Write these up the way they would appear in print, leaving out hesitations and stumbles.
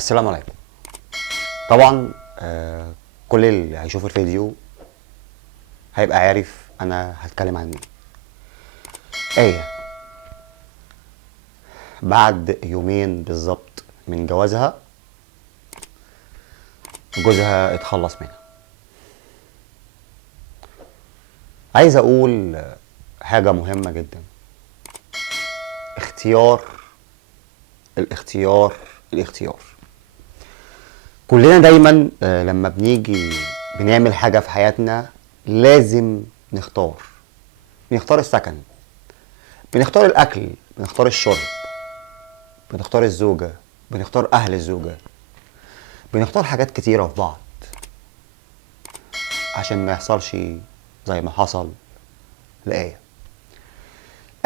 السلام عليكم. طبعا كل اللي هيشوف الفيديو هيبقى عارف انا هتكلم عن ايه. بعد يومين بالظبط من جوازها جوزها اتخلص منها. عايز اقول حاجة مهمة جدا. اختيار الاختيار الاختيار. كلنا دايما لما بنيجي بنعمل حاجة في حياتنا لازم نختار السكن، بنختار الاكل، بنختار الشرب، بنختار الزوجة، بنختار اهل الزوجة، بنختار حاجات كتيرة في بعض عشان ما يحصلش زي ما حصل لآية.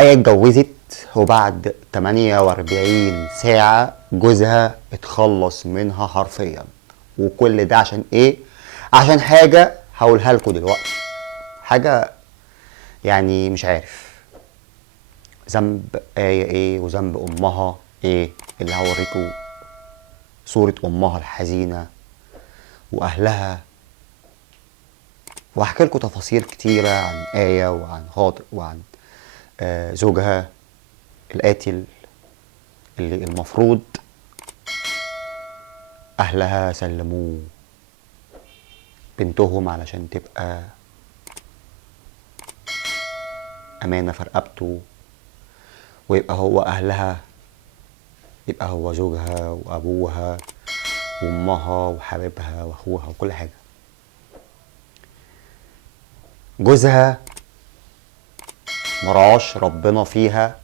آية اتجوزت وبعد 48 ساعة جوزها اتخلص منها حرفيا. وكل ده عشان ايه؟ عشان حاجة هقولها لكم دلوقتي. حاجة يعني مش عارف ذنب آية ايه وذنب امها ايه. اللي هوريكم صورة امها الحزينة واهلها، وهحكي لكم تفاصيل كتيرة عن آية وعن خاطر وعن زوجها القاتل اللي المفروض أهلها سلموه بنتهم علشان تبقى أمانة في رقبته، ويبقى هو أهلها، يبقى هو زوجها وأبوها وأمها وحبيبها وأخوها وكل حاجة. جوزها مرعاش ربنا فيها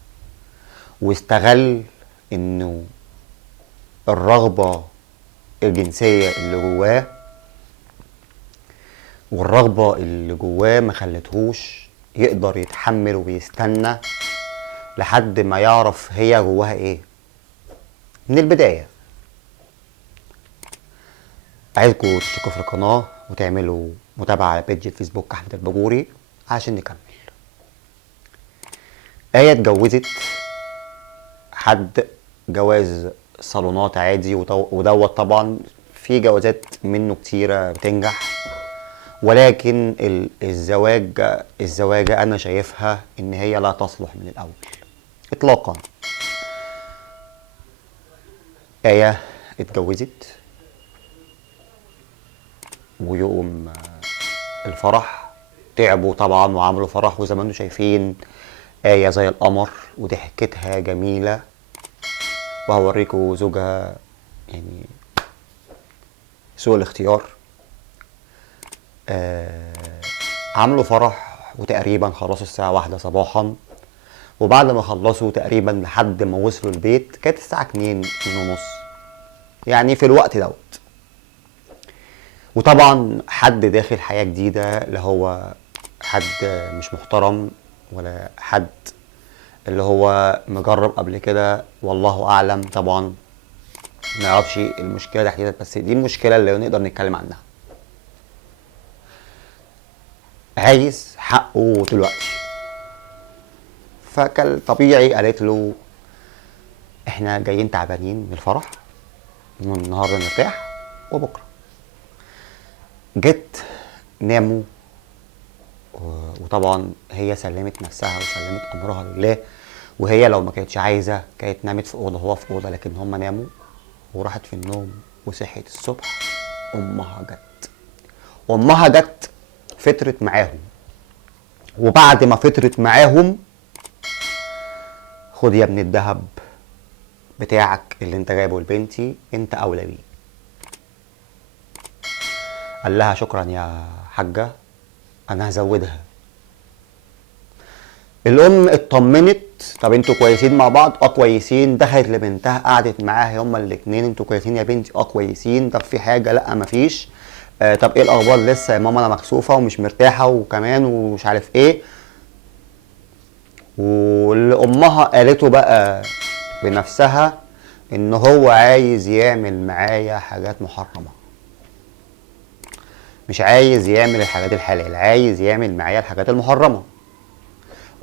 واستغل إنه الرغبة الجنسية اللي جواه والرغبة اللي جواه ما خلتهوش يقدر يتحمل ويستنى لحد ما يعرف هي جواها ايه من البداية. عايزكم تشتركوا في القناة وتعملوا متابعة على بيج الفيسبوك أحمد الباجوري عشان نكمل. آية اتجوزت حد جواز صالونات عادي، ودوت طبعا في جوازات منه كتيرة بتنجح، ولكن الزواجة أنا شايفها إن هي لا تصلح من الأول إطلاقا. آية اتجوزت ويوم الفرح تعبوا طبعا وعملوا فرح، وزي ما انتم شايفين آية زي القمر وضحكتها جميلة، وهوريكم زوجها يعني سوء الاختيار. عملوا فرح وتقريبا خلصوا الساعة 1 صباحا، وبعد ما خلصوا تقريبا لحد ما وصلوا البيت كانت الساعة 2 ونص، يعني في الوقت دوت. وطبعا حد داخل حياة جديدة، لا هو حد مش محترم ولا حد اللي هو مجرب قبل كده، والله اعلم. طبعا ما يعرفش المشكله تحديدا، بس دي المشكله اللي نقدر نتكلم عنها. عايز حقه دلوقتي، فكان طبيعي قالت له احنا جايين تعبانين من الفرح، النهارده نرتاح وبكره. جت ناموا، وطبعا هي سلمت نفسها وسلمت امرها لله، وهي لو ما كانتش عايزه كانت نامت في اوضه وهو في اوضه، لكن هم ناموا وراحت في النوم وصحيت الصبح. امها جت فطرت معاهم، وبعد ما فطرت معاهم خد يا ابن الدهب بتاعك اللي انت جايبه لبنتي، انت اولى بيه. قال لها شكرا يا حاجه انا هزودها. الام اطمنت، طب انتوا كويسين مع بعض؟ اه كويسين. دخلت لبنتها قعدت معاها هما الاتنين، انتوا كويسين يا بنتي؟ اه كويسين. طب في حاجه؟ لا مفيش. طب ايه الاخبار؟ لسه يا ماما انا مكسوفه ومش مرتاحه وكمان ومش عارف ايه. واللي امها قالته بقى بنفسها ان هو عايز يعمل معايا حاجات محرمه، مش عايز يعمل الحاجات الحلال، عايز يعمل معايا الحاجات المحرمه.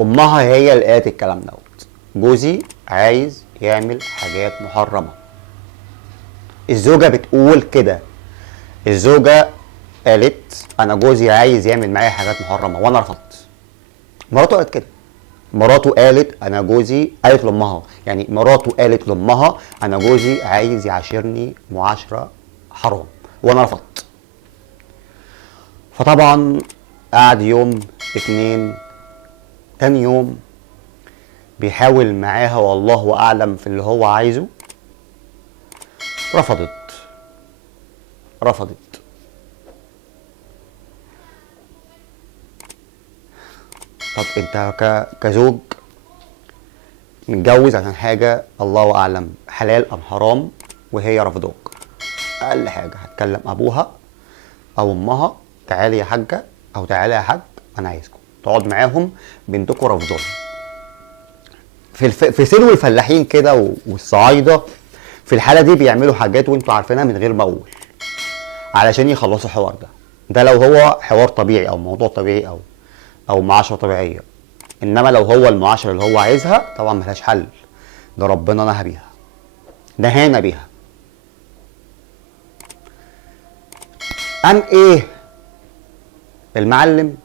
امها هي اللي قالت الكلام دوت، جوزي عايز يعمل حاجات محرمه. الزوجة بتقول كده. الزوجة قالت انا جوزي عايز يعمل معايا حاجات محرمة وانا رفضت. مراته قالت كده. مراته قالت انا جوزي، قالت لامها، يعني مراته قالت لامها انا جوزي عايز يعاشرني معاشرة حرام وانا رفضت. فطبعا قعد يوم اتنين، تاني يوم بيحاول معاها والله اعلم في اللي هو عايزه، رفضت. رفضت. طب انت كزوج متجوز عشان حاجة الله اعلم حلال ام حرام وهي رفضوك، اقل حاجة هتكلم ابوها او امها، تعالي يا حاجة او تعالي يا حاج انا عايزكم تقعد معاهم، بنتكم رفضاني. في سلو الفلاحين كده والصعايدة في الحالة دي بيعملوا حاجات وانتوا عارفينها من غير ما اقول، علشان يخلصوا الحوار ده. ده لو هو حوار طبيعي او موضوع طبيعي او معاشره طبيعيه. انما لو هو المعاشره اللي هو عايزها طبعا ملهاش حل، ده ربنا نهى بيها، نهانا بيها. قام ايه المعلم؟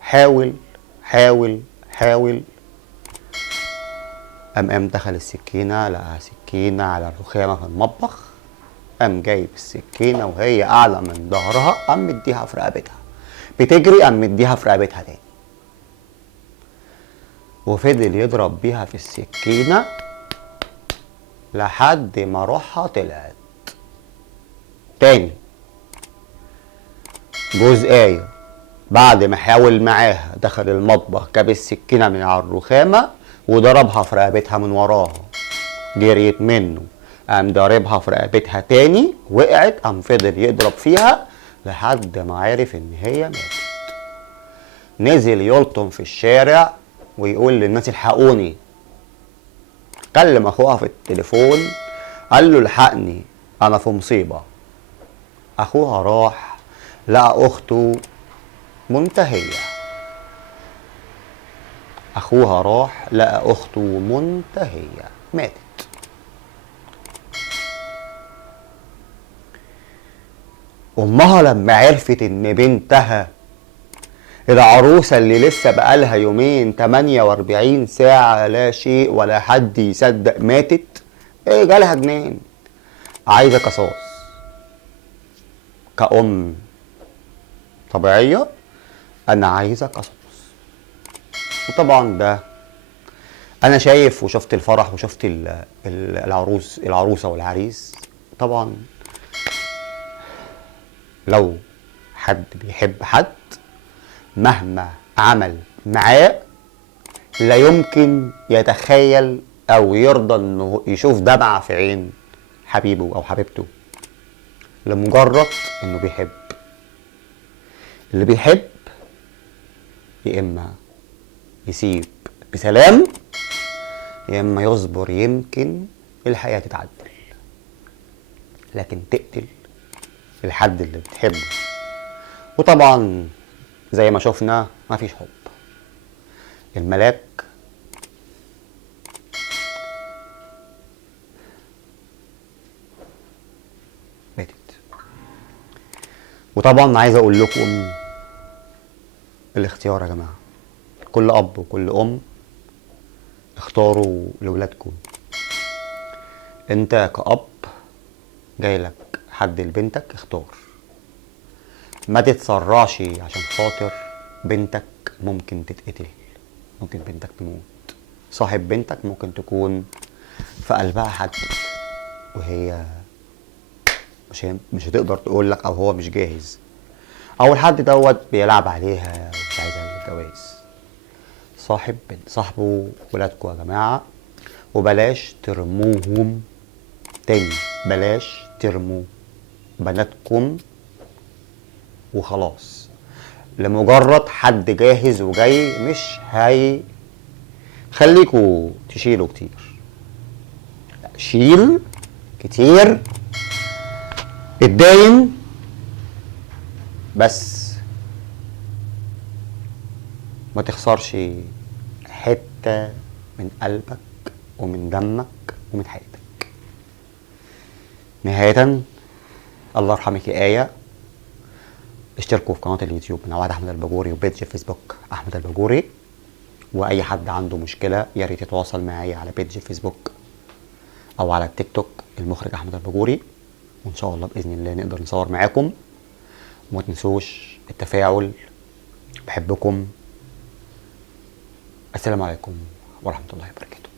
حاول حاول حاول. قام دخل السكينه، لقى سكينه على الرخامه في المطبخ، قام جايب السكينه وهي اعلى من ظهرها، قام مديها في رقبتها، بتجري قام مديها في رقبتها تاني، وفضل يضرب بيها في السكينة لحد ما روحها طلعت. تاني جزئية، بعد ما حاول معاها دخل المطبخ جاب السكينة من على الرخامة وضربها في رقبتها من وراها، جريت منه، قام ضاربها في رقبتها تاني، وقعت، قام فضل يضرب فيها لحد ما عرف ان هي ماتت. نزل يلطم في الشارع ويقول للناس الحقوني. كلم اخوها في التليفون قال له الحقني انا في مصيبه. اخوها راح لقى اخته منتهيه. اخوها راح لقى اخته منتهيه ماتت. امها لما عرفت ان بنتها العروسة اللي لسه بقالها يومين 48 ساعة لا شيء ولا حد يصدق ماتت، ايه جالها جنان، عايزة قصاص. كأم طبيعية انا عايزة قصاص. وطبعا ده انا شايف وشفت الفرح وشفت العروسة والعريس. طبعا لو حد بيحب حد مهما عمل معاه لا يمكن يتخيل او يرضى انه يشوف دمعة في عين حبيبه او حبيبته لمجرد انه بيحب. اللي بيحب يا اما يسيب بسلام يا اما يصبر يمكن الحياة تتعدل، لكن تقتل الحد اللي بتحبه. وطبعا زي ما شفنا مفيش حب. الملاك ماتت. وطبعا عايز اقول لكم الاختيار يا جماعة، كل اب وكل ام اختاروا لولادكم. انت كأب جايلك حد لبنتك، اختار، ما تتسرعش عشان خاطر بنتك ممكن تتقتل، ممكن بنتك تموت، صاحب بنتك ممكن تكون في قلبها حد وهي مش هتقدر تقول لك، او هو مش جاهز، او الحد دوت بيلعب عليها ومش عايزها للجواز. صاحبوا ولادكم يا جماعه، وبلاش ترموهم تاني، بلاش ترموا بناتكم وخلاص لمجرد حد جاهز وجاي. مش هي خليكوا تشيلوا كتير، لا شيل كتير، اتداين، بس ما تخسرش حتة من قلبك ومن دمك ومن حياتك. نهاية، الله يرحمك يا آية، اشتركوا في قناة اليوتيوب نواد أحمد الباجوري وبيج فيسبوك أحمد الباجوري. وأي حد عنده مشكلة يا ريت يتواصل معايا على بيج فيسبوك أو على التيك توك المخرج أحمد الباجوري، وإن شاء الله بإذن الله نقدر نصور معاكم. وما تنسوش التفاعل. بحبكم. السلام عليكم ورحمة الله وبركاته.